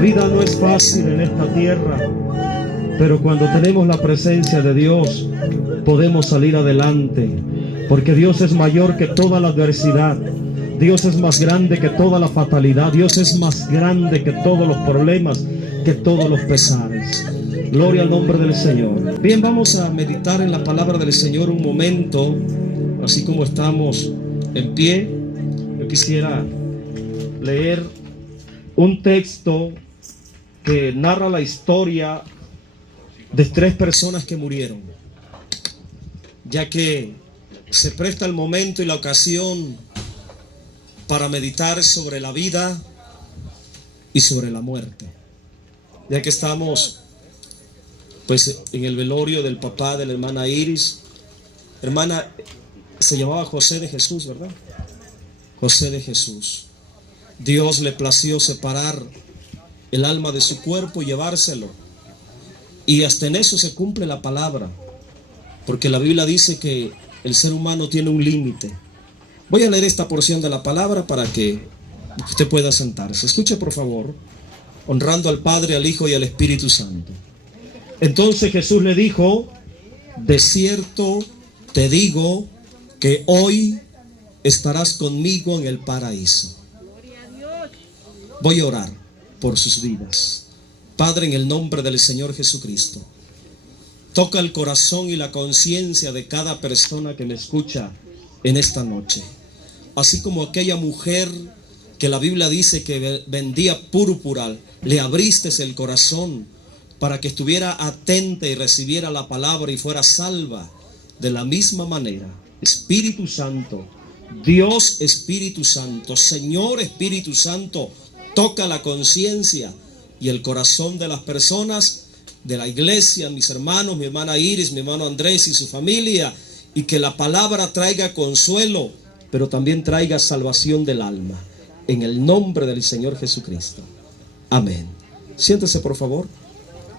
vida no es fácil en esta tierra, pero cuando tenemos la presencia de Dios, podemos salir adelante, porque Dios es mayor que toda la adversidad. Dios es más grande que toda la fatalidad. Dios es más grande que todos los problemas, que todos los pesares. Gloria al nombre del Señor. Bien, vamos a meditar en la palabra del Señor un momento, así como estamos en pie. Yo quisiera leer un texto que narra la historia de 3 personas que murieron, ya que se presta el momento y la ocasión para meditar sobre la vida y sobre la muerte, ya que estamos pues en el velorio del papá de la hermana Iris. Hermana, se llamaba José de Jesús, ¿verdad? José de Jesús. Dios le plació separar el alma de su cuerpo y llevárselo, y hasta en eso se cumple la palabra, porque la Biblia dice que el ser humano tiene un límite. Voy a leer esta porción de la palabra para que usted pueda sentarse. Escuche por favor, honrando al Padre, al Hijo y al Espíritu Santo. Entonces Jesús le dijo: de cierto te digo que hoy estarás conmigo en el paraíso. Voy a orar por sus vidas. Padre, en el nombre del Señor Jesucristo, toca el corazón y la conciencia de cada persona que me escucha en esta noche. Así como aquella mujer que la Biblia dice que vendía púrpura, le abriste el corazón para que estuviera atenta y recibiera la palabra y fuera salva. De la misma manera, Espíritu Santo, Dios Espíritu Santo, Señor Espíritu Santo, toca la conciencia y el corazón de las personas de la iglesia, mis hermanos, mi hermana Iris, mi hermano Andrés y su familia, y que la palabra traiga consuelo, pero también traiga salvación del alma, en el nombre del Señor Jesucristo. Amén. Siéntese por favor,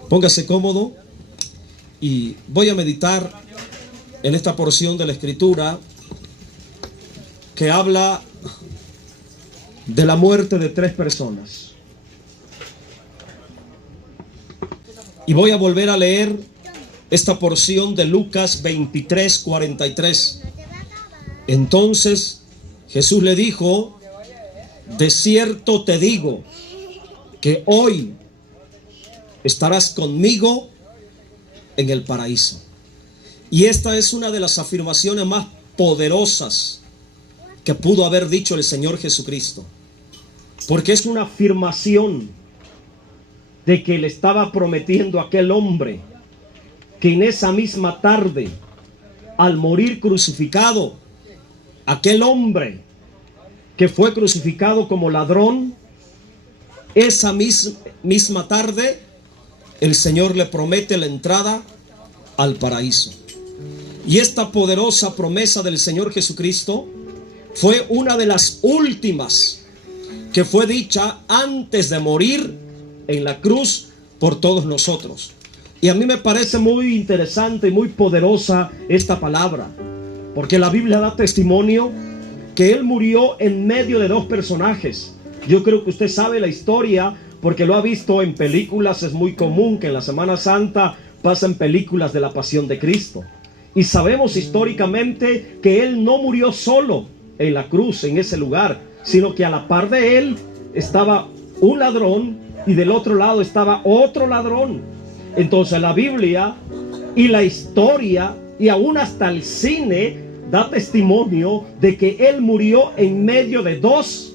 póngase cómodo, y voy a meditar en esta porción de la Escritura que habla de la muerte de 3 personas. Y voy a volver a leer esta porción de Lucas 23:43. Entonces Jesús le dijo: de cierto te digo que hoy estarás conmigo en el paraíso. Y esta es una de las afirmaciones más poderosas que pudo haber dicho el Señor Jesucristo, porque es una afirmación de que le estaba prometiendo a aquel hombre que en esa misma tarde, al morir crucificado, aquel hombre que fue crucificado como ladrón, esa misma tarde el Señor le promete la entrada al paraíso. Y esta poderosa promesa del Señor Jesucristo fue una de las últimas que fue dicha antes de morir en la cruz por todos nosotros. Y a mí me parece muy interesante y muy poderosa esta palabra, porque la Biblia da testimonio que Él murió en medio de 2 personajes. Yo creo que usted sabe la historia porque lo ha visto en películas. Es muy común que en la Semana Santa pasen películas de la Pasión de Cristo. Y sabemos históricamente que Él no murió solo en la cruz, en ese lugar, sino que a la par de Él estaba un ladrón y del otro lado estaba otro ladrón. Entonces la Biblia y la historia y aún hasta el cine da testimonio de que Él murió en medio de 2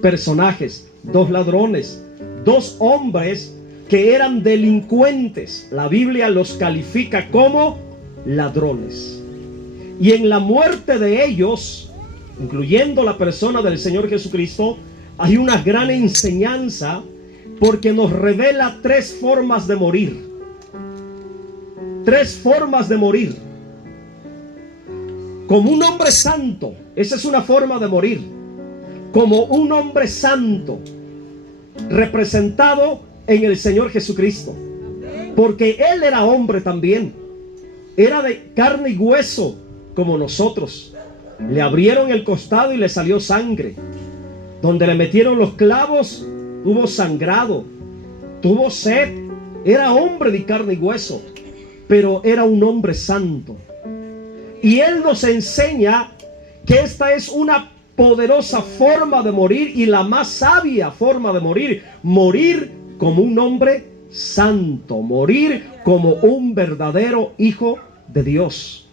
personajes, 2 ladrones, 2 hombres que eran delincuentes. La Biblia los califica como ladrones. Y en la muerte de ellos, incluyendo la persona del Señor Jesucristo, hay una gran enseñanza, porque nos revela 3 formas de morir. 3 formas de morir. Como un hombre santo, esa es una forma de morir. Como un hombre santo, representado en el Señor Jesucristo, porque Él era hombre también. Era de carne y hueso como nosotros. Le abrieron el costado y le salió sangre. Donde le metieron los clavos, tuvo sangrado, tuvo sed. Era hombre de carne y hueso, pero era un hombre santo. Y Él nos enseña que esta es una poderosa forma de morir y la más sabia forma de morir. Morir como un hombre santo, morir como un verdadero hijo de Dios.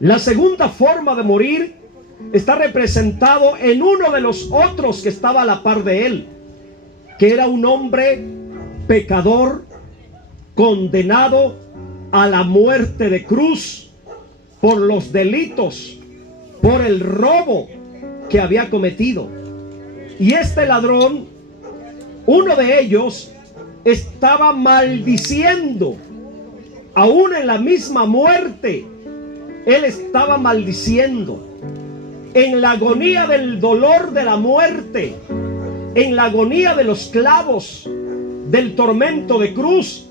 La segunda forma de morir está representado en uno de los otros que estaba a la par de él, que era un hombre pecador, condenado a la muerte de cruz por los delitos, por el robo que había cometido. Y este ladrón, uno de ellos, estaba maldiciendo, aún en la misma muerte. Él estaba maldiciendo, en la agonía del dolor de la muerte, en la agonía de los clavos, del tormento de cruz.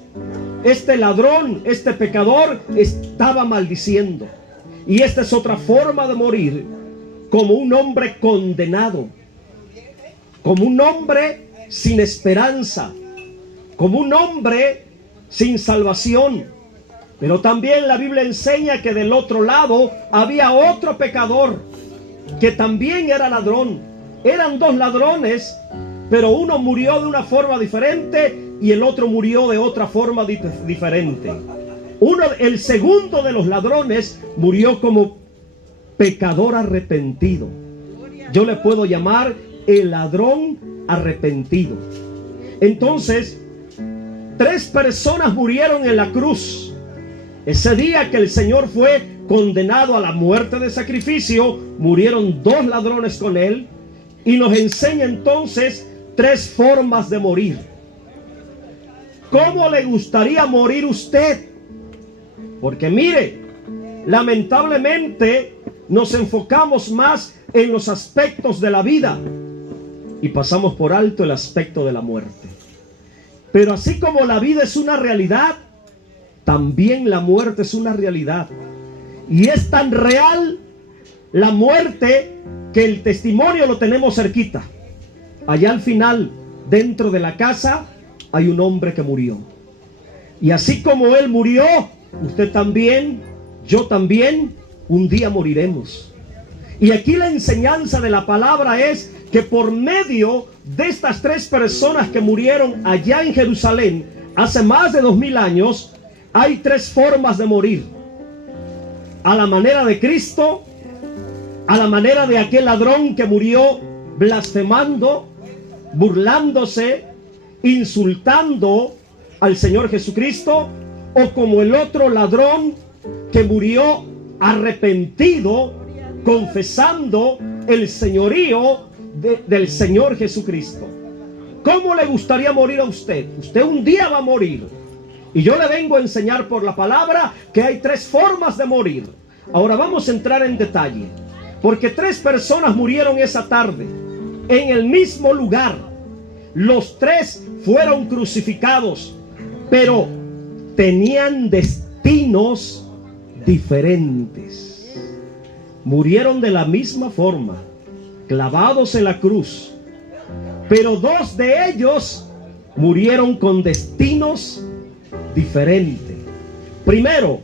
Este ladrón, este pecador, estaba maldiciendo. Y esta es otra forma de morir, como un hombre condenado, como un hombre sin esperanza, como un hombre sin salvación. Pero también la Biblia enseña que del otro lado había otro pecador que también era ladrón. Eran dos ladrones, pero uno murió de una forma diferente y el otro murió de otra forma diferente. El segundo de los ladrones murió como pecador arrepentido. Yo le puedo llamar el ladrón arrepentido. Entonces, 3 personas murieron en la cruz. Ese día que el Señor fue condenado a la muerte de sacrificio, murieron 2 ladrones con él. Y nos enseña entonces 3 formas de morir. ¿Cómo le gustaría morir usted? Porque mire, lamentablemente nos enfocamos más en los aspectos de la vida y pasamos por alto el aspecto de la muerte. Pero así como la vida es una realidad, también la muerte es una realidad. Y es tan real la muerte que el testimonio lo tenemos cerquita. Allá al final, dentro de la casa, hay un hombre que murió. Y así como él murió, usted también, yo también, un día moriremos. Y aquí la enseñanza de la palabra es que por medio de estas 3 personas que murieron allá en Jerusalén hace más de 2000 años, hay 3 formas de morir. A la manera de Cristo, a la manera de aquel ladrón que murió blasfemando, burlándose, insultando al Señor Jesucristo, o como el otro ladrón que murió arrepentido, confesando el señorío del Señor Jesucristo. ¿Cómo le gustaría morir a usted? Usted un día va a morir. Y yo le vengo a enseñar por la palabra que hay 3 formas de morir. Ahora vamos a entrar en detalle, porque 3 personas murieron esa tarde en el mismo lugar. Los 3 fueron crucificados, pero tenían destinos diferentes. Murieron de la misma forma, clavados en la cruz, pero 2 de ellos murieron con destinos diferentes. Primero,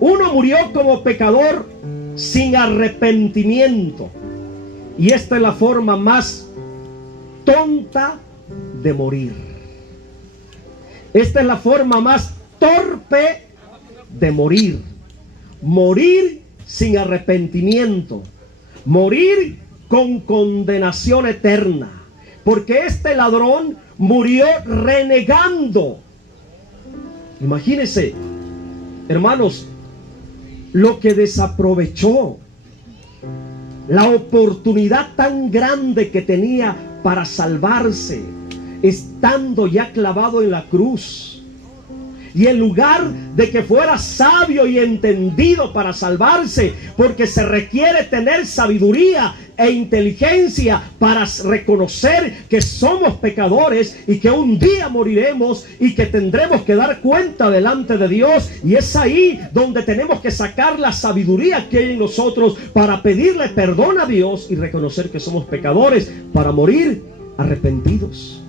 uno murió como pecador sin arrepentimiento, y esta es la forma más tonta de morir. Esta es la forma más torpe de morir. Morir sin arrepentimiento, morir con condenación eterna, porque este ladrón murió renegando. Imagínense, hermanos, lo que desaprovechó, la oportunidad tan grande que tenía para salvarse, estando ya clavado en la cruz. Y en lugar de que fuera sabio y entendido para salvarse, porque se requiere tener sabiduría e inteligencia para reconocer que somos pecadores y que un día moriremos y que tendremos que dar cuenta delante de Dios. Y es ahí donde tenemos que sacar la sabiduría que hay en nosotros para pedirle perdón a Dios y reconocer que somos pecadores, para morir arrepentidos.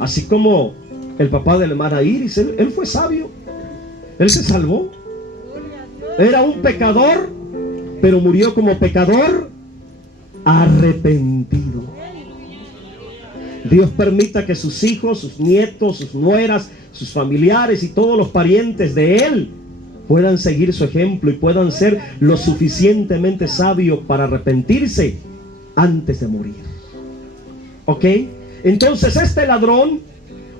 Así como el papá de la hermana Iris, él fue sabio. Él se salvó. Era un pecador, pero murió como pecador arrepentido. Dios permita que sus hijos, sus nietos, sus nueras, sus familiares y todos los parientes de él puedan seguir su ejemplo y puedan ser lo suficientemente sabios para arrepentirse antes de morir. ¿Ok? Entonces este ladrón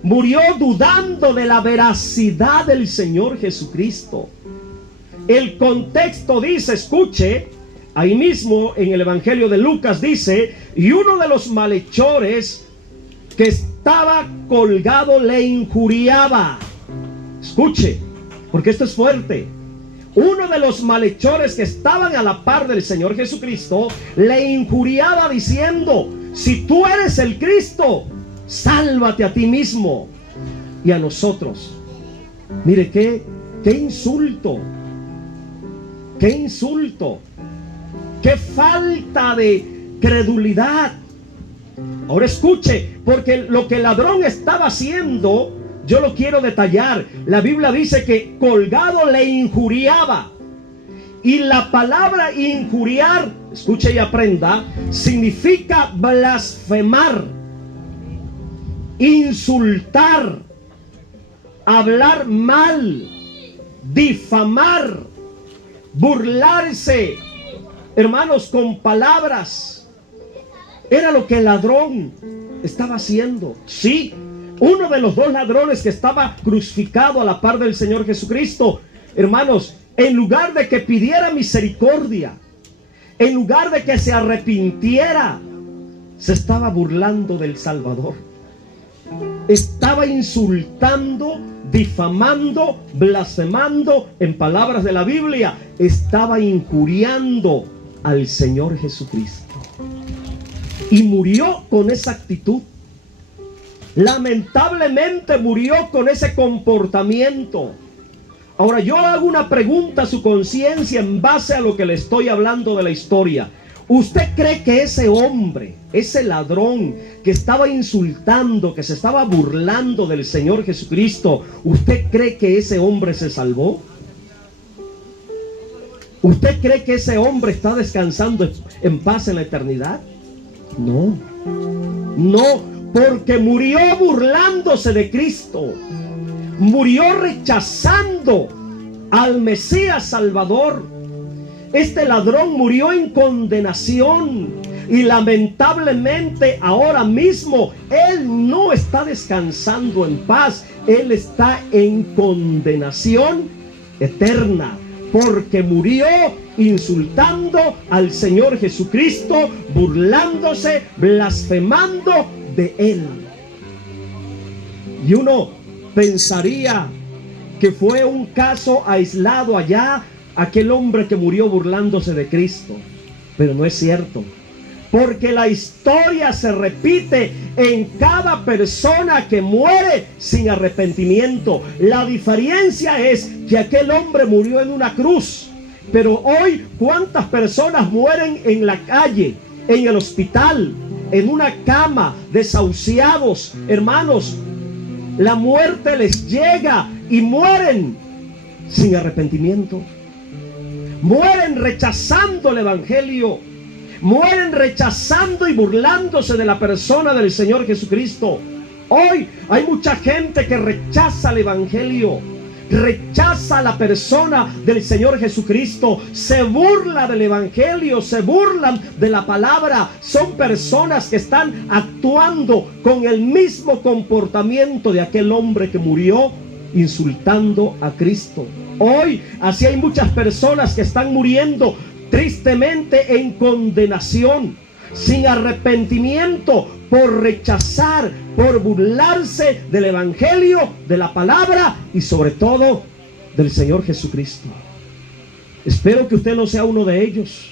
murió dudando de la veracidad del Señor Jesucristo. El contexto dice, escuche, ahí mismo en el Evangelio de Lucas dice, y uno de los malhechores que estaba colgado le injuriaba. Escuche, porque esto es fuerte. Uno de los malhechores que estaban a la par del Señor Jesucristo le injuriaba diciendo, si tú eres el Cristo, sálvate a ti mismo y a nosotros. Mire qué insulto, qué insulto, qué falta de credulidad. Ahora escuche, porque lo que el ladrón estaba haciendo, yo lo quiero detallar. La Biblia dice que colgado le injuriaba. Y la palabra injuriar, escuche y aprenda, significa blasfemar, insultar, hablar mal, difamar, burlarse, hermanos, con palabras. Era lo que el ladrón estaba haciendo. Sí, uno de los dos ladrones que estaba crucificado a la par del Señor Jesucristo, hermanos, en lugar de que pidiera misericordia, en lugar de que se arrepintiera, se estaba burlando del Salvador. Estaba insultando, difamando, blasfemando, en palabras de la Biblia, estaba injuriando al Señor Jesucristo. Y murió con esa actitud. Lamentablemente murió con ese comportamiento. Ahora yo hago una pregunta a su conciencia en base a lo que le estoy hablando de la historia. ¿Usted cree que ese hombre, ese ladrón que estaba insultando, que se estaba burlando del Señor Jesucristo, usted cree que ese hombre se salvó? ¿Usted cree que ese hombre está descansando en paz en la eternidad? No, no, porque murió burlándose de Cristo. Murió rechazando al Mesías Salvador. Este ladrón murió en condenación. Y lamentablemente ahora mismo él no está descansando en paz. Él está en condenación eterna, porque murió insultando al Señor Jesucristo, burlándose, blasfemando de él. Y uno pensaría que fue un caso aislado allá, aquel hombre que murió burlándose de Cristo. Pero no es cierto, porque la historia se repite en cada persona que muere sin arrepentimiento. La diferencia es que aquel hombre murió en una cruz, pero hoy ¿cuántas personas mueren en la calle, en el hospital, en una cama, desahuciados? Hermanos, la muerte les llega y mueren sin arrepentimiento. Mueren rechazando el Evangelio. Mueren rechazando y burlándose de la persona del Señor Jesucristo. Hoy hay mucha gente que rechaza el Evangelio, rechaza la persona del Señor Jesucristo, se burla del Evangelio, se burlan de la palabra. Son personas que están actuando con el mismo comportamiento de aquel hombre que murió insultando a Cristo. Hoy así hay muchas personas que están muriendo tristemente en condenación, sin arrepentimiento, por rechazar, por burlarse del Evangelio, de la palabra y sobre todo del Señor Jesucristo. Espero que usted no sea uno de ellos.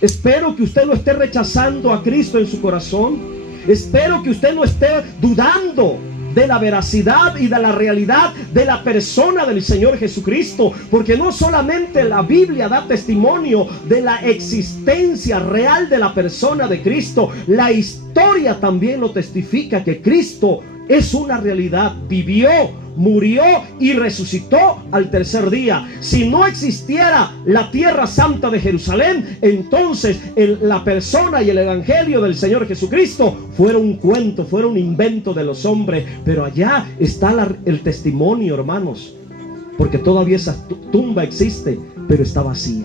Espero que usted no esté rechazando a Cristo en su corazón. Espero que usted no esté dudando de la veracidad y de la realidad de la persona del Señor Jesucristo, porque no solamente la Biblia da testimonio de la existencia real de la persona de Cristo, la historia también lo testifica, que Cristo es una realidad. Vivió, murió y resucitó al tercer día. Si no existiera la tierra santa de Jerusalén, entonces la persona y el evangelio del Señor Jesucristo fuera un cuento, fuera un invento de los hombres. Pero allá está el testimonio, hermanos, porque todavía esa tumba existe, pero está vacía.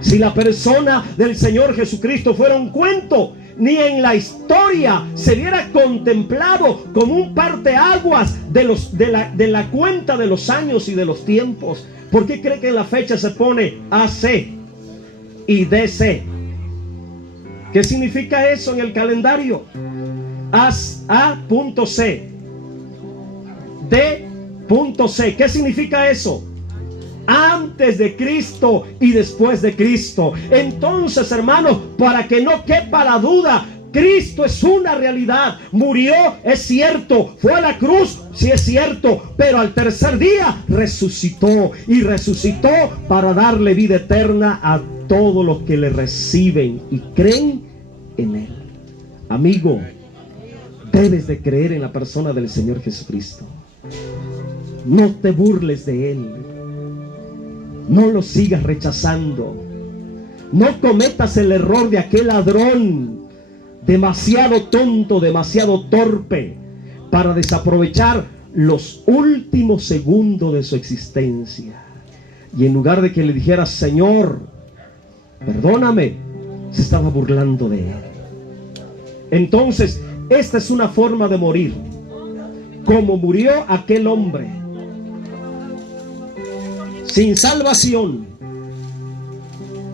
Si la persona del Señor Jesucristo fuera un cuento, ni en la historia se hubiera contemplado como un parteaguas de la cuenta de los años y de los tiempos. ¿Por qué cree que en la fecha se pone AC y DC? ¿Qué significa eso en el calendario? A.C, D.C. ¿Qué significa eso? Antes de Cristo y después de Cristo. Entonces, hermanos, para que no quepa la duda, Cristo es una realidad. Murió, es cierto. Fue a la cruz, sí es cierto. Pero al tercer día resucitó. Y resucitó para darle vida eterna a todos los que le reciben y creen en Él. Amigo, debes de creer en la persona del Señor Jesucristo. No te burles de Él. No lo sigas rechazando. No cometas el error de aquel ladrón, demasiado tonto, demasiado torpe, para desaprovechar los últimos segundos de su existencia. Y en lugar de que le dijera: Señor, perdóname, se estaba burlando de él. Entonces, esta es una forma de morir, como murió aquel hombre, sin salvación,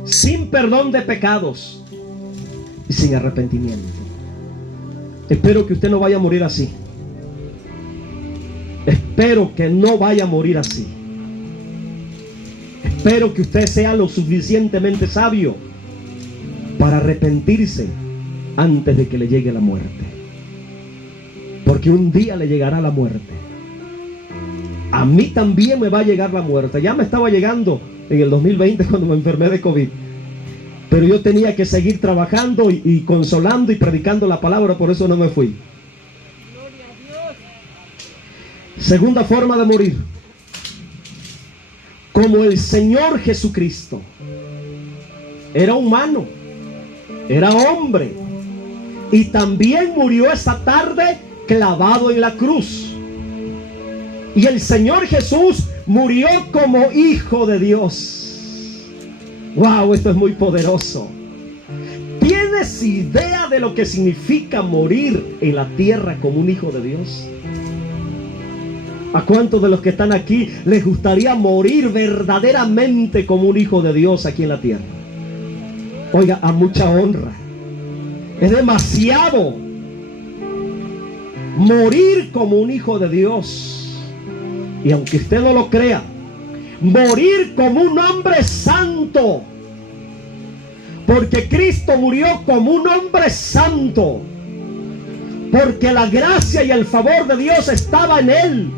sin perdón de pecados y sin arrepentimiento. Espero que usted no vaya a morir así. Espero que no vaya a morir así. Espero que usted sea lo suficientemente sabio para arrepentirse antes de que le llegue la muerte. Porque un día le llegará la muerte. A mí también me va a llegar la muerte. Ya me estaba llegando en el 2020 cuando me enfermé de COVID. Pero yo tenía que seguir trabajando y consolando y predicando la palabra. Por eso no me fui. Segunda forma de morir: como el Señor Jesucristo. Era humano, era hombre, y también murió esa tarde clavado en la cruz. Y el Señor Jesús murió como hijo de Dios. ¡Wow! Esto es muy poderoso. ¿Tienes idea de lo que significa morir en la tierra como un hijo de Dios? ¿A cuántos de los que están aquí les gustaría morir verdaderamente como un hijo de Dios aquí en la tierra? Oiga, a mucha honra. Es demasiado morir como un hijo de Dios. Y aunque usted no lo crea, morir como un hombre santo. Porque Cristo murió como un hombre santo. Porque la gracia y el favor de Dios estaba en él.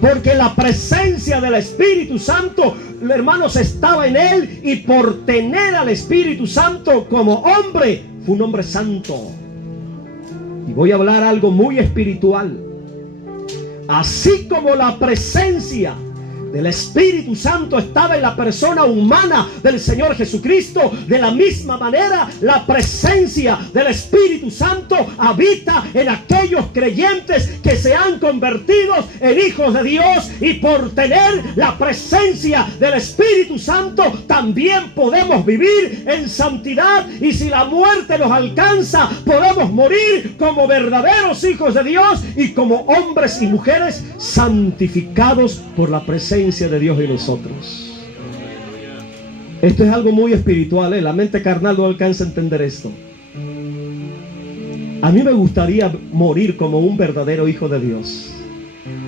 Porque la presencia del Espíritu Santo, hermanos, estaba en él. Y por tener al Espíritu Santo como hombre, fue un hombre santo. Y voy a hablar algo muy espiritual. Así como la presencia del Espíritu Santo estaba en la persona humana del Señor Jesucristo, de la misma manera la presencia del Espíritu Santo habita en aquellos creyentes que se han convertido en hijos de Dios. Y por tener la presencia del Espíritu Santo también podemos vivir en santidad, y si la muerte nos alcanza podemos morir como verdaderos hijos de Dios y como hombres y mujeres santificados por la presencia de Dios en nosotros. Esto es algo muy espiritual, La mente carnal no alcanza a entender esto. A mí me gustaría morir como un verdadero hijo de Dios.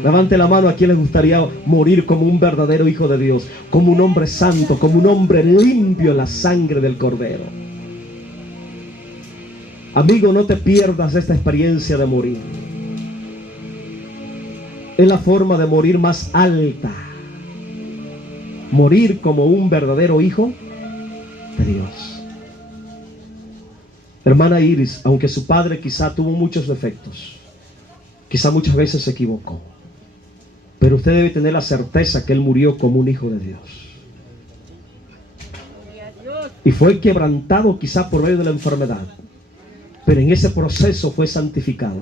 Levante la mano a quien le gustaría morir como un verdadero hijo de Dios, como un hombre santo, como un hombre limpio en la sangre del Cordero. Amigo, no te pierdas esta experiencia de morir. Es la forma de morir más alta. Morir como un verdadero hijo de Dios. Hermana Iris, aunque su padre quizá tuvo muchos defectos, Quizá muchas veces se equivocó, pero usted debe tener la certeza que Él murió como un hijo de Dios. Y fue quebrantado quizá por medio de la enfermedad, pero en ese proceso fue santificado.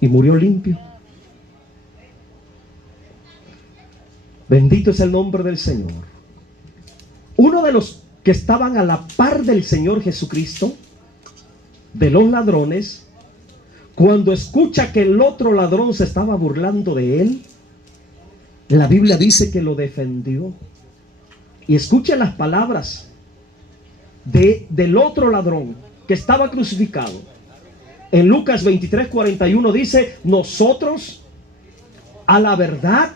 Y murió limpio. Bendito es el nombre del Señor. Uno de los que estaban a la par del Señor Jesucristo, de los ladrones, cuando escucha que el otro ladrón se estaba burlando de él, la Biblia dice que lo defendió. Y escuchen las palabras del otro ladrón que estaba crucificado. En Lucas 23:41 dice: nosotros a la verdad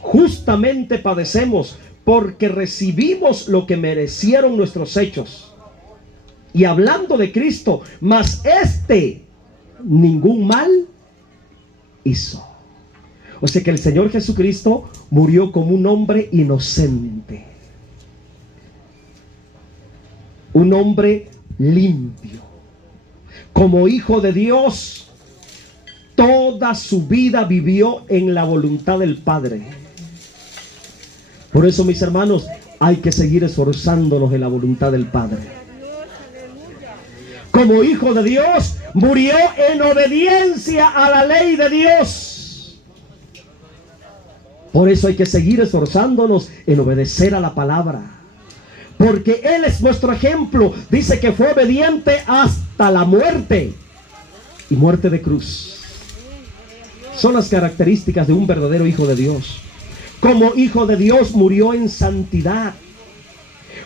justamente padecemos, porque recibimos lo que merecieron nuestros hechos. Y hablando de Cristo, mas ningún mal hizo. O sea que el Señor Jesucristo murió como un hombre inocente, un hombre limpio, como hijo de Dios. Toda su vida vivió en la voluntad del Padre. Por eso, mis hermanos, hay que seguir esforzándonos en la voluntad del Padre. Como hijo de Dios, murió en obediencia a la ley de Dios. Por eso hay que seguir esforzándonos en obedecer a la palabra, porque Él es nuestro ejemplo. Dice que fue obediente hasta la muerte, y muerte de cruz. Son las características de un verdadero hijo de Dios. Como hijo de Dios murió en santidad.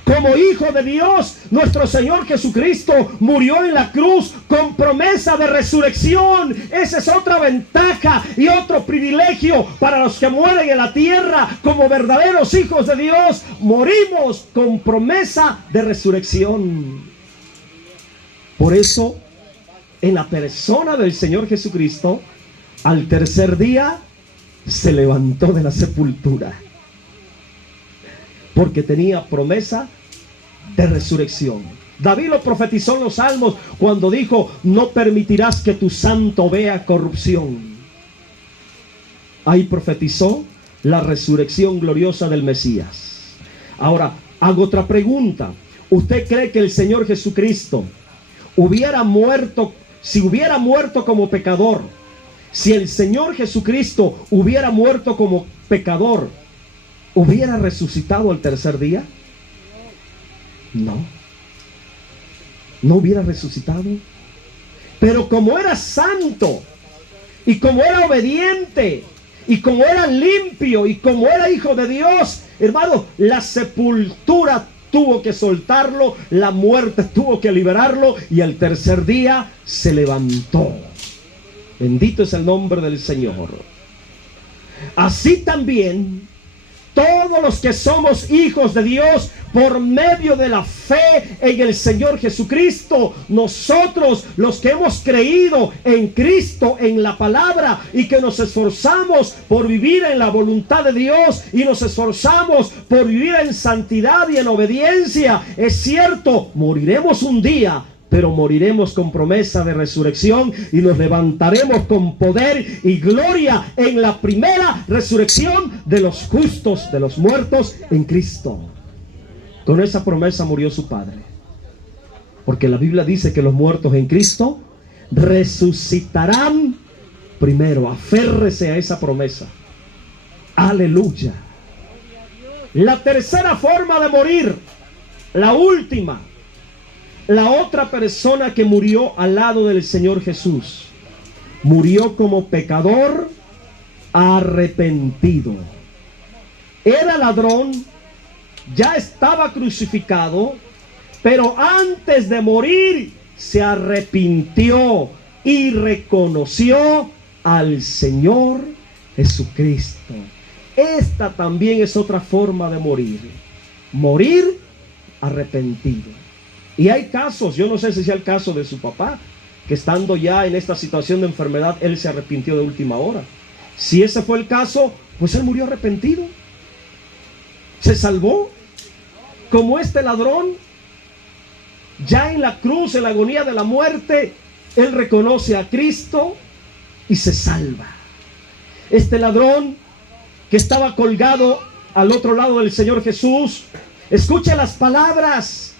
Como hijo de Dios, nuestro Señor Jesucristo murió en la cruz con promesa de resurrección. Esa es otra ventaja y otro privilegio para los que mueren en la tierra como verdaderos hijos de Dios. Morimos con promesa de resurrección. Por eso, en la persona del Señor Jesucristo, al tercer día se levantó de la sepultura, porque tenía promesa de resurrección. David lo profetizó en los Salmos cuando dijo: no permitirás que tu santo vea corrupción. Ahí profetizó la resurrección gloriosa del Mesías. Ahora, hago otra pregunta. ¿Usted cree que el Señor Jesucristo hubiera muerto, si hubiera muerto como pecador, si el Señor Jesucristo hubiera muerto como pecador, hubiera resucitado al tercer día? No, no hubiera resucitado. Pero como era santo, y como era obediente, y como era limpio, y como era hijo de Dios, hermano, la sepultura tuvo que soltarlo, la muerte tuvo que liberarlo, y al tercer día se levantó. Bendito es el nombre del Señor. Así también todos los que somos hijos de Dios por medio de la fe en el Señor Jesucristo, nosotros los que hemos creído en Cristo, en la palabra, y que nos esforzamos por vivir en la voluntad de Dios, y nos esforzamos por vivir en santidad y en obediencia, es cierto, moriremos un día, pero moriremos con promesa de resurrección, y nos levantaremos con poder y gloria en la primera resurrección de los justos, de los muertos en Cristo. Con esa promesa murió su Padre, porque la Biblia dice que los muertos en Cristo resucitarán primero. Aférrese a esa promesa. Aleluya. La tercera forma de morir, la última, la otra persona que murió al lado del Señor Jesús, murió como pecador arrepentido. Era ladrón, ya estaba crucificado, pero antes de morir se arrepintió y reconoció al Señor Jesucristo. Esta también es otra forma de morir. Morir arrepentido. Y hay casos, yo no sé si sea el caso de su papá, que estando ya en esta situación de enfermedad, él se arrepintió de última hora. Si ese fue el caso, pues él murió arrepentido. Se salvó. Como este ladrón, ya en la cruz, en la agonía de la muerte, él reconoce a Cristo y se salva. Este ladrón que estaba colgado al otro lado del Señor Jesús, escucha las palabras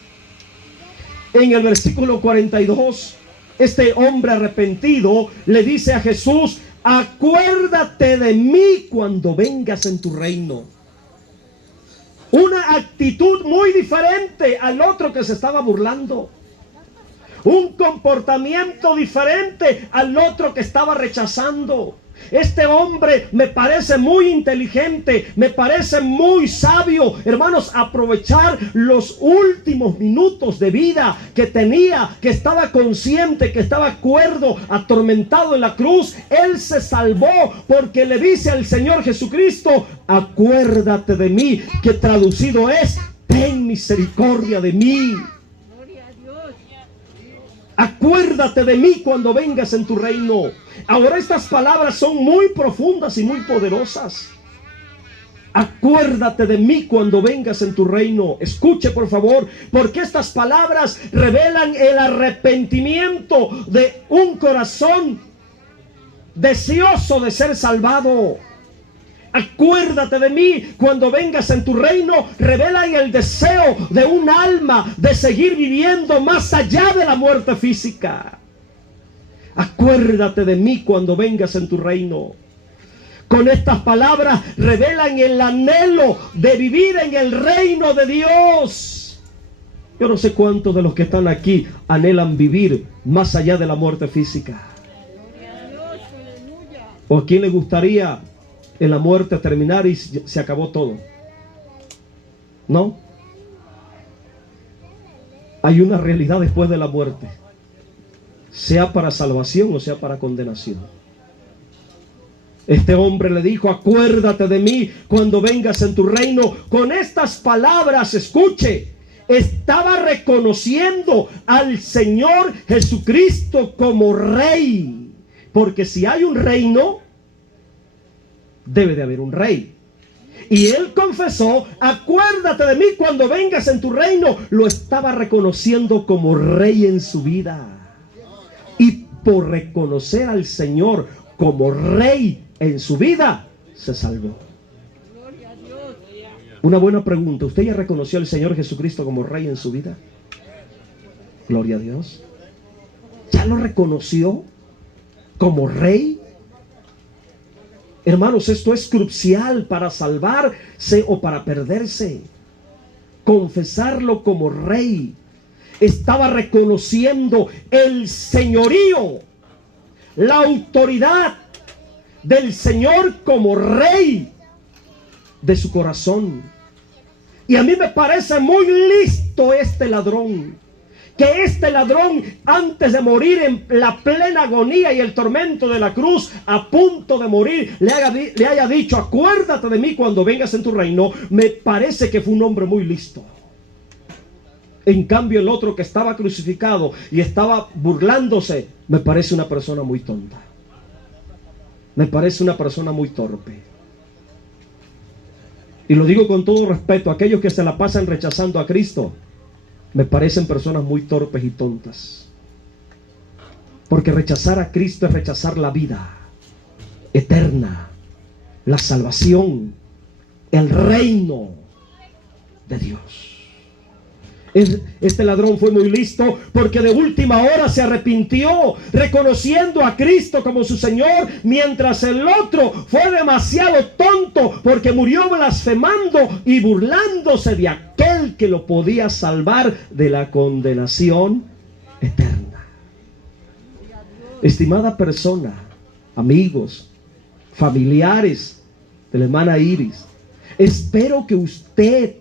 en el versículo 42. Este hombre arrepentido le dice a Jesús: acuérdate de mí cuando vengas en tu reino. Una actitud muy diferente al otro que se estaba burlando. Un comportamiento diferente al otro que estaba rechazando. Este hombre me parece muy inteligente, me parece muy sabio. Hermanos, aprovechar los últimos minutos de vida que tenía, que estaba consciente, que estaba cuerdo, atormentado en la cruz. Él se salvó porque le dice al Señor Jesucristo: acuérdate de mí, que traducido es: ten misericordia de mí. Acuérdate de mí cuando vengas en tu reino. Ahora, estas palabras son muy profundas y muy poderosas. Acuérdate de mí cuando vengas en tu reino. Escuche, por favor, porque estas palabras revelan el arrepentimiento de un corazón deseoso de ser salvado. Acuérdate de mí cuando vengas en tu reino revelan el deseo de un alma de seguir viviendo más allá de la muerte física. Acuérdate de mí cuando vengas en tu reino. Con estas palabras revelan el anhelo de vivir en el reino de Dios. Yo no sé cuántos de los que están aquí anhelan vivir más allá de la muerte física. ¿O a quién le gustaría en la muerte terminar y se acabó todo? ¿No? Hay una realidad después de la muerte, sea para salvación o sea para condenación. Este hombre le dijo: acuérdate de mí cuando vengas en tu reino. Con estas palabras, escuche, estaba reconociendo al Señor Jesucristo como Rey. Porque si hay un reino, debe de haber un rey. Y él confesó: acuérdate de mí cuando vengas en tu reino. Lo estaba reconociendo como Rey en su vida. Y por reconocer al Señor como Rey en su vida, se salvó. Una buena pregunta: ¿usted ya reconoció al Señor Jesucristo como Rey en su vida? Gloria a Dios. ¿Ya lo reconoció como Rey? Hermanos, esto es crucial para salvarse o para perderse. Confesarlo como Rey. Estaba reconociendo el señorío, la autoridad del Señor como Rey de su corazón. Y a mí me parece muy listo este ladrón. Que este ladrón, antes de morir en la plena agonía y el tormento de la cruz, a punto de morir, le haya dicho: acuérdate de mí cuando vengas en tu reino. Me parece que fue un hombre muy listo. En cambio, el otro que estaba crucificado y estaba burlándose, me parece una persona muy tonta. Me parece una persona muy torpe. Y lo digo con todo respeto: aquellos que se la pasan rechazando a Cristo, me parecen personas muy torpes y tontas. Porque rechazar a Cristo es rechazar la vida eterna, la salvación, el reino de Dios. Este ladrón fue muy listo porque de última hora se arrepintió, reconociendo a Cristo como su Señor, mientras el otro fue demasiado tonto porque murió blasfemando y burlándose de aquel que lo podía salvar de la condenación eterna. Estimada persona, amigos, familiares de la hermana Iris, espero que usted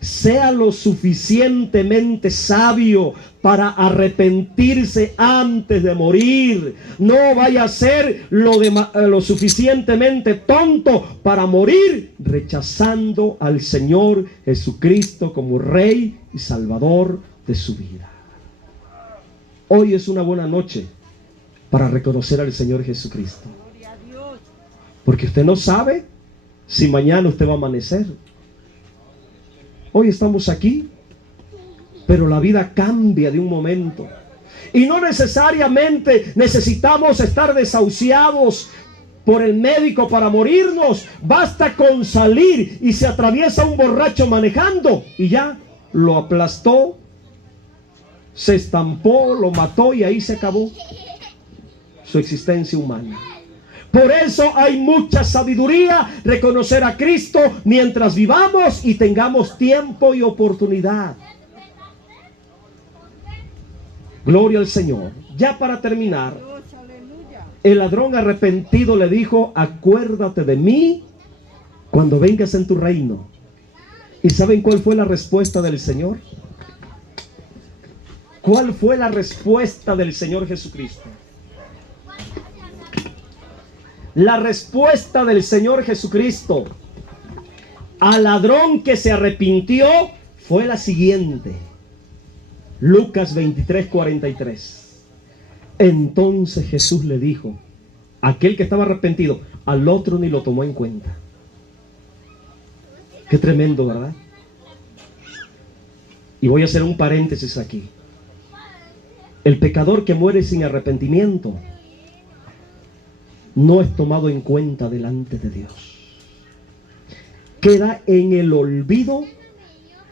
sea lo suficientemente sabio para arrepentirse antes de morir. No vaya a ser lo suficientemente tonto para morir rechazando al Señor Jesucristo como Rey y Salvador de su vida. Hoy es una buena noche para reconocer al Señor Jesucristo, porque usted no sabe si mañana usted va a amanecer. Hoy estamos aquí, pero la vida cambia de un momento. Y no necesariamente necesitamos estar desahuciados por el médico para morirnos. Basta con salir y se atraviesa un borracho manejando y ya lo aplastó, se estampó, lo mató y ahí se acabó su existencia humana. Por eso hay mucha sabiduría, reconocer a Cristo mientras vivamos y tengamos tiempo y oportunidad. Gloria al Señor. Ya para terminar, el ladrón arrepentido le dijo: acuérdate de mí cuando vengas en tu reino. ¿Y saben cuál fue la respuesta del Señor? ¿Cuál fue la respuesta del Señor Jesucristo? La respuesta del Señor Jesucristo al ladrón que se arrepintió fue la siguiente. Lucas 23:43. Entonces Jesús le dijo, aquel que estaba arrepentido, al otro ni lo tomó en cuenta. Qué tremendo, ¿verdad? Y voy a hacer un paréntesis aquí. El pecador que muere sin arrepentimiento no es tomado en cuenta delante de Dios. Queda en el olvido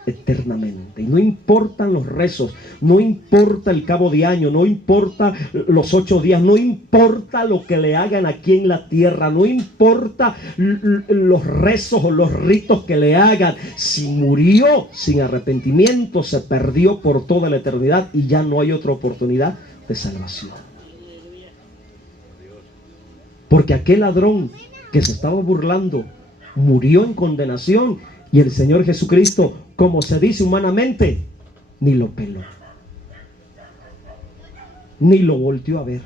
eternamente. Y no importan los rezos, no importa el cabo de año, no importa los 8 días, no importa lo que le hagan aquí en la tierra, no importa los rezos o los ritos que le hagan. Si murió sin arrepentimiento, se perdió por toda la eternidad y ya no hay otra oportunidad de salvación. Porque aquel ladrón que se estaba burlando murió en condenación, y el Señor Jesucristo, como se dice humanamente, ni lo peló, ni lo volteó a ver.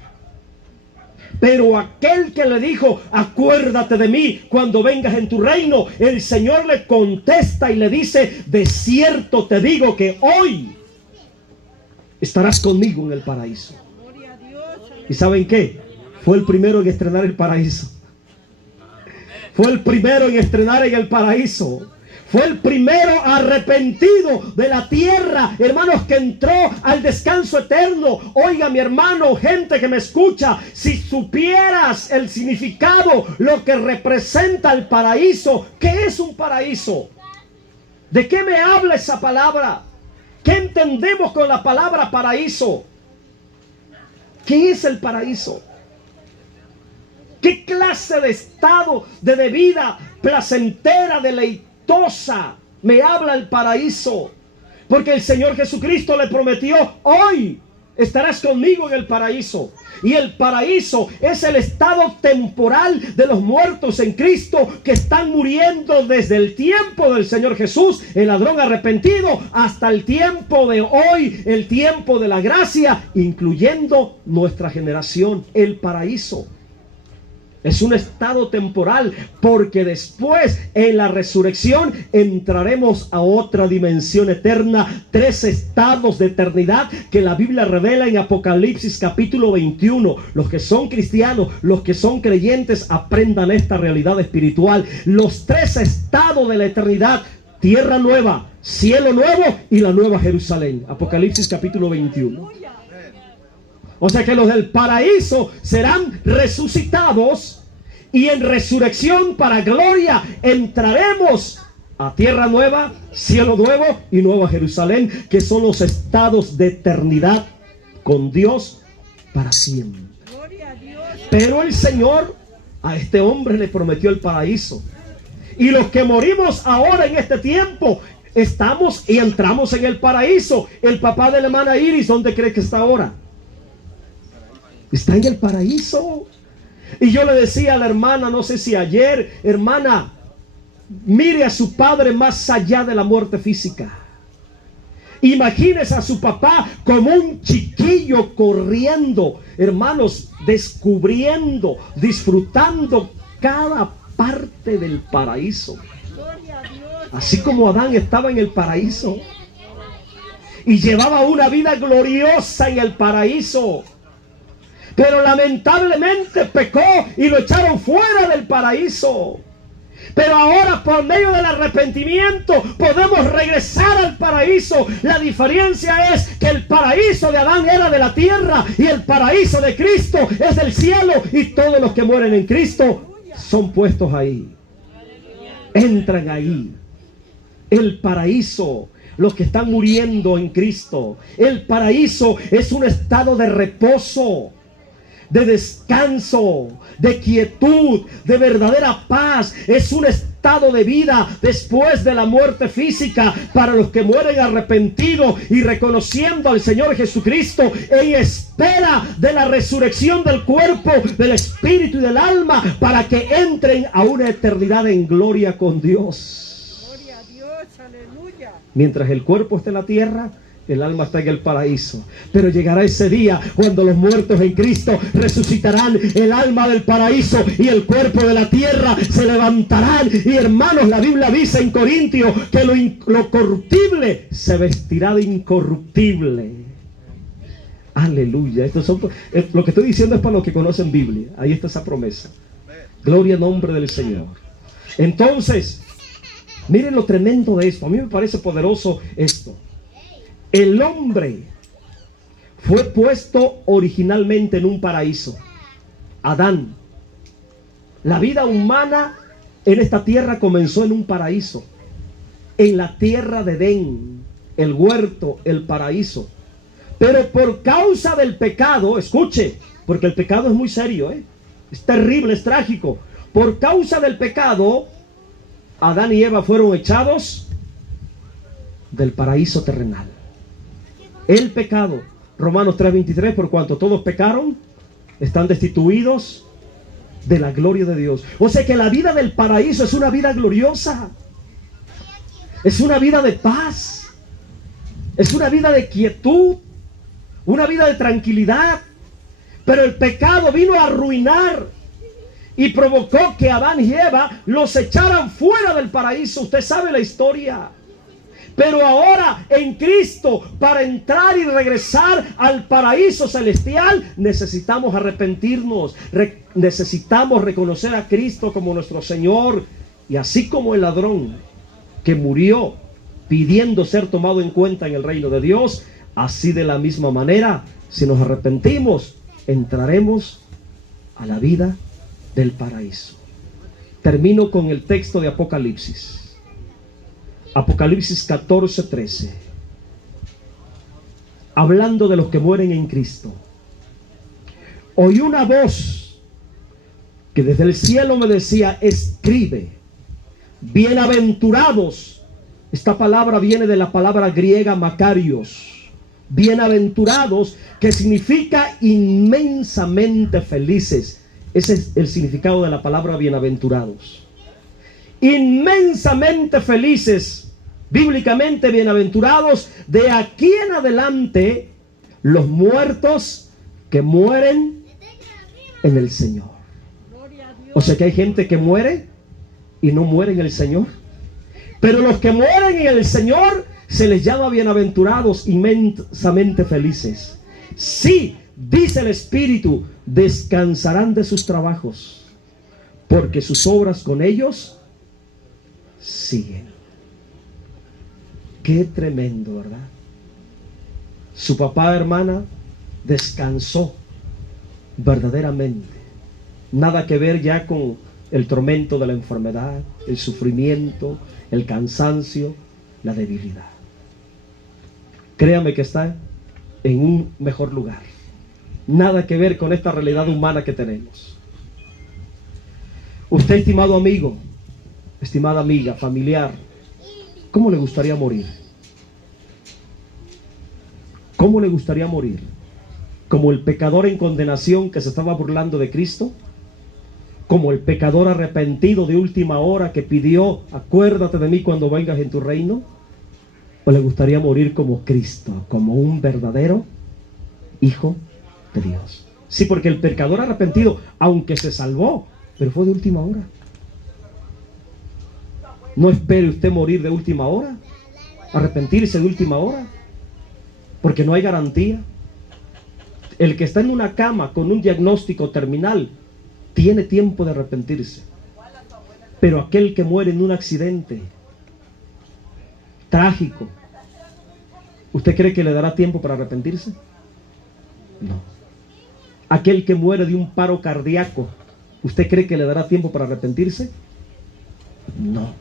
Pero aquel que le dijo, acuérdate de mí cuando vengas en tu reino, el Señor le contesta y le dice, de cierto te digo que hoy estarás conmigo en el paraíso. ¿Y saben qué? Fue el primero en estrenar el paraíso. Fue el primero en estrenar en el paraíso. Fue el primero arrepentido de la tierra, hermanos, que entró al descanso eterno. Oiga, mi hermano, gente que me escucha, si supieras el significado, lo que representa el paraíso. ¿Qué es un paraíso? ¿De qué me habla esa palabra? ¿Qué entendemos con la palabra paraíso? ¿Qué es el paraíso? ¿Qué clase de estado de vida placentera, deleitosa me habla el paraíso? Porque el Señor Jesucristo le prometió, hoy estarás conmigo en el paraíso. Y el paraíso es el estado temporal de los muertos en Cristo, que están muriendo desde el tiempo del Señor Jesús, el ladrón arrepentido, hasta el tiempo de hoy, el tiempo de la gracia, incluyendo nuestra generación. El paraíso es un estado temporal, porque después en la resurrección entraremos a otra dimensión eterna. 3 estados de eternidad que la Biblia revela en Apocalipsis capítulo 21. Los que son cristianos, los que son creyentes, aprendan esta realidad espiritual. Los 3 estados de la eternidad: tierra nueva, cielo nuevo y la nueva Jerusalén. Apocalipsis capítulo 21. O sea que los del paraíso serán resucitados, y en resurrección para gloria entraremos a tierra nueva, cielo nuevo y nueva Jerusalén, que son los estados de eternidad con Dios para siempre. Pero el Señor a este hombre le prometió el paraíso. Y los que morimos ahora en este tiempo estamos y entramos en el paraíso. El papá de la hermana Iris, ¿dónde cree que está ahora? Está en el paraíso. Y yo le decía a la hermana, no sé si ayer, hermana, mire a su padre más allá de la muerte física. Imagínese a su papá como un chiquillo corriendo, hermanos, descubriendo, disfrutando cada parte del paraíso. Así como Adán estaba en el paraíso y llevaba una vida gloriosa en el paraíso, pero lamentablemente pecó y lo echaron fuera del paraíso. Pero ahora, por medio del arrepentimiento, podemos regresar al paraíso. La diferencia es que el paraíso de Adán era de la tierra y el paraíso de Cristo es del cielo. Y todos los que mueren en Cristo son puestos ahí. Entran ahí. El paraíso, los que están muriendo en Cristo. El paraíso es un estado de reposo, de descanso, de quietud, de verdadera paz. Es un estado de vida después de la muerte física para los que mueren arrepentidos y reconociendo al Señor Jesucristo en espera de la resurrección del cuerpo, del espíritu y del alma, para que entren a una eternidad en gloria con Dios. Gloria a Dios, aleluya. Mientras el cuerpo esté en la tierra, el alma está en el paraíso. Pero llegará ese día cuando los muertos en Cristo resucitarán. El alma del paraíso y el cuerpo de la tierra se levantarán. Y hermanos, la Biblia dice en Corintios que lo corruptible se vestirá de incorruptible. Aleluya. Lo que estoy diciendo es para los que conocen Biblia. Ahí está esa promesa. Gloria al nombre del Señor. Entonces, miren lo tremendo de esto. A mí me parece poderoso esto. El hombre fue puesto originalmente en un paraíso. Adán. La vida humana en esta tierra comenzó en un paraíso. En la tierra de Edén, el huerto, el paraíso. Pero por causa del pecado, escuche, porque el pecado es muy serio, es terrible, es trágico. Por causa del pecado, Adán y Eva fueron echados del paraíso terrenal. El pecado, Romanos 3:23, por cuanto todos pecaron, están destituidos de la gloria de Dios. O sea que la vida del paraíso es una vida gloriosa. Es una vida de paz. Es una vida de quietud. Una vida de tranquilidad. Pero el pecado vino a arruinar y provocó que Adán y Eva los echaran fuera del paraíso. Usted sabe la historia. Pero ahora en Cristo, para entrar y regresar al paraíso celestial, necesitamos arrepentirnos. Necesitamos reconocer a Cristo como nuestro Señor. Y así como el ladrón que murió pidiendo ser tomado en cuenta en el reino de Dios, así de la misma manera, si nos arrepentimos, entraremos a la vida del paraíso. Termino con el texto de Apocalipsis. Apocalipsis 14:13. Hablando de los que mueren en Cristo. Oí una voz que desde el cielo me decía: escribe, bienaventurados. Esta palabra viene de la palabra griega makarios. Bienaventurados, que significa inmensamente felices. Ese es el significado de la palabra bienaventurados. Inmensamente felices, bíblicamente bienaventurados, de aquí en adelante, los muertos que mueren en el Señor. O sea que hay gente que muere y no muere en el Señor. Pero los que mueren en el Señor se les llama bienaventurados, inmensamente felices. Sí, dice el Espíritu, descansarán de sus trabajos, porque sus obras con ellos siguen. Qué tremendo, ¿verdad? Su papá, hermana, descansó verdaderamente. Nada que ver ya con el tormento de la enfermedad, el sufrimiento, el cansancio, la debilidad. Créame que está en un mejor lugar. Nada que ver con esta realidad humana que tenemos. Usted, estimado amigo, estimada amiga, familiar, ¿cómo le gustaría morir? ¿Cómo le gustaría morir? ¿Como el pecador en condenación que se estaba burlando de Cristo? ¿Como el pecador arrepentido de última hora que pidió, acuérdate de mí cuando vengas en tu reino? ¿O le gustaría morir como Cristo, como un verdadero hijo de Dios? Sí, porque el pecador arrepentido, aunque se salvó, pero fue de última hora. No espere usted morir de última hora, arrepentirse de última hora, porque no hay garantía. El que está en una cama con un diagnóstico terminal tiene tiempo de arrepentirse. Pero aquel que muere en un accidente trágico, ¿usted cree que le dará tiempo para arrepentirse? No. Aquel que muere de un paro cardíaco, ¿usted cree que le dará tiempo para arrepentirse? No.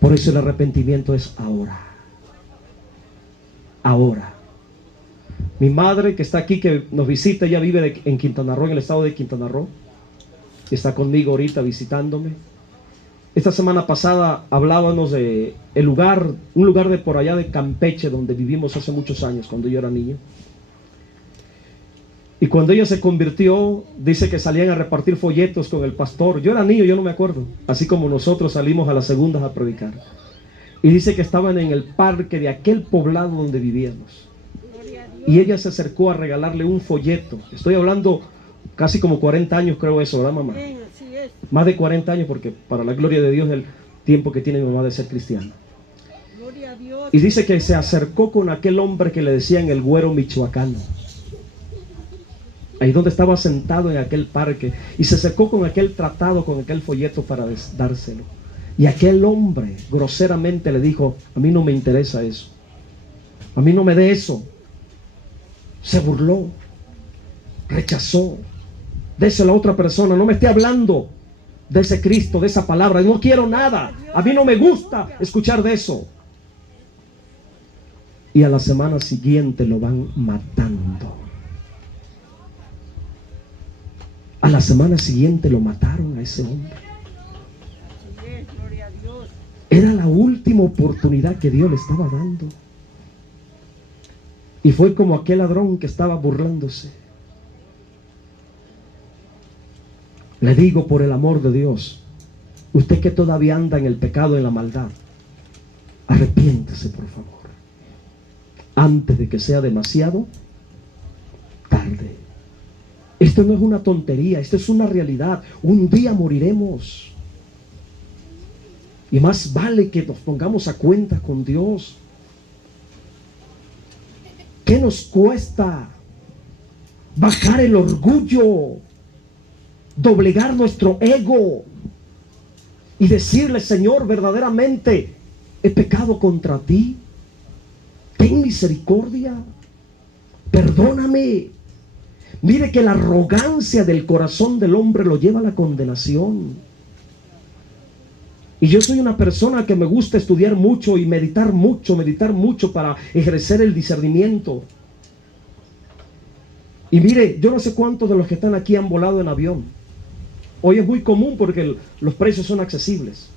Por eso el arrepentimiento es ahora. Ahora. Mi madre, que está aquí, que nos visita, ella vive en Quintana Roo, en el estado de Quintana Roo. Está conmigo ahorita visitándome. Esta semana pasada hablábamos de un lugar de por allá de Campeche, donde vivimos hace muchos años, cuando yo era niño. Y cuando ella se convirtió, dice que salían a repartir folletos con el pastor. Yo era niño, yo no me acuerdo. Así como nosotros salimos a las segundas a predicar. Y dice que estaban en el parque de aquel poblado donde vivíamos. Y ella se acercó a regalarle un folleto. Estoy hablando casi como 40 años, creo eso, ¿verdad, mamá? Más de 40 años, porque para la gloria de Dios es el tiempo que tiene mi mamá de ser cristiana. Y dice que se acercó con aquel hombre que le decían el güero michoacano. Ahí donde estaba sentado en aquel parque. Y se acercó con aquel tratado, con aquel folleto para dárselo. Y aquel hombre groseramente le dijo: a mí no me interesa eso. A mí no me dé eso. Se burló. Rechazó. Déselo a otra persona. No me esté hablando de ese Cristo, de esa palabra. No quiero nada. A mí no me gusta escuchar de eso. Y a la semana siguiente lo van matando. A la semana siguiente lo mataron a ese hombre. Era la última oportunidad que Dios le estaba dando. Y fue como aquel ladrón que estaba burlándose. Le digo, por el amor de Dios, usted que todavía anda en el pecado, en la maldad, arrepiéntese, por favor, antes de que sea demasiado tarde. Esto no es una tontería, esto es una realidad. Un día moriremos. Y más vale que nos pongamos a cuenta con Dios. ¿Qué nos cuesta bajar el orgullo, doblegar nuestro ego y decirle: Señor, verdaderamente he pecado contra ti, ten misericordia, perdóname? Mire que la arrogancia del corazón del hombre lo lleva a la condenación. Y yo soy una persona que me gusta estudiar mucho y meditar mucho para ejercer el discernimiento. Y mire, yo no sé cuántos de los que están aquí han volado en avión. Hoy es muy común porque los precios son accesibles.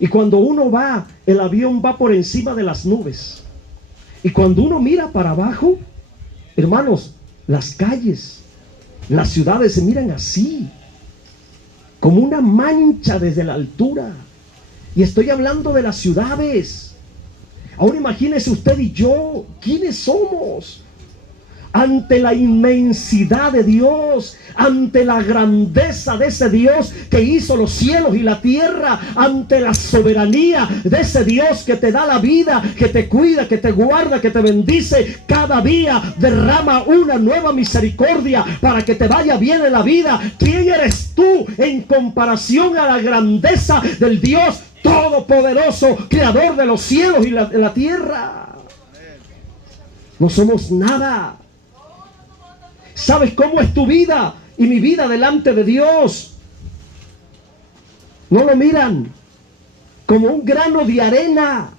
Y cuando uno va, el avión va por encima de las nubes. Y cuando uno mira para abajo, hermanos, las calles, las ciudades se miran así, como una mancha desde la altura. Y estoy hablando de las ciudades. Ahora imagínese usted y yo, ¿quiénes somos? Ante la inmensidad de Dios, ante la grandeza de ese Dios que hizo los cielos y la tierra, ante la soberanía de ese Dios que te da la vida, que te cuida, que te guarda, que te bendice, cada día derrama una nueva misericordia para que te vaya bien en la vida. ¿Quién eres tú en comparación a la grandeza del Dios todopoderoso, creador de los cielos y la tierra? No somos nada. ¿Sabes cómo es tu vida y mi vida delante de Dios? No lo miran como un grano de arena,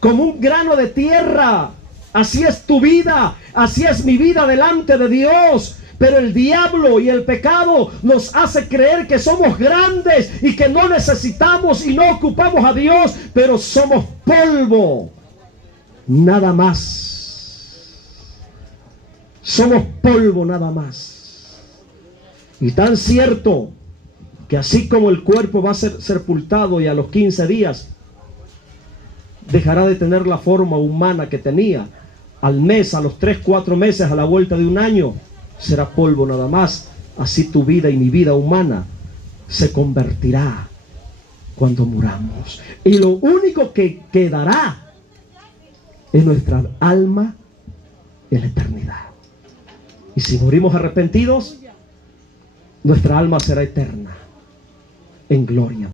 como un grano de tierra. Así es tu vida, así es mi vida delante de Dios. Pero el diablo y el pecado nos hace creer que somos grandes y que no necesitamos y no ocupamos a Dios, pero somos polvo, nada más. Somos polvo nada más. Y tan cierto que así como el cuerpo va a ser sepultado y a los 15 días dejará de tener la forma humana que tenía, al mes, a los 3-4 meses, a la vuelta de un año, será polvo nada más. Así tu vida y mi vida humana se convertirá cuando muramos. Y lo único que quedará es nuestra alma en la eternidad. Y si morimos arrepentidos, nuestra alma será eterna en gloria.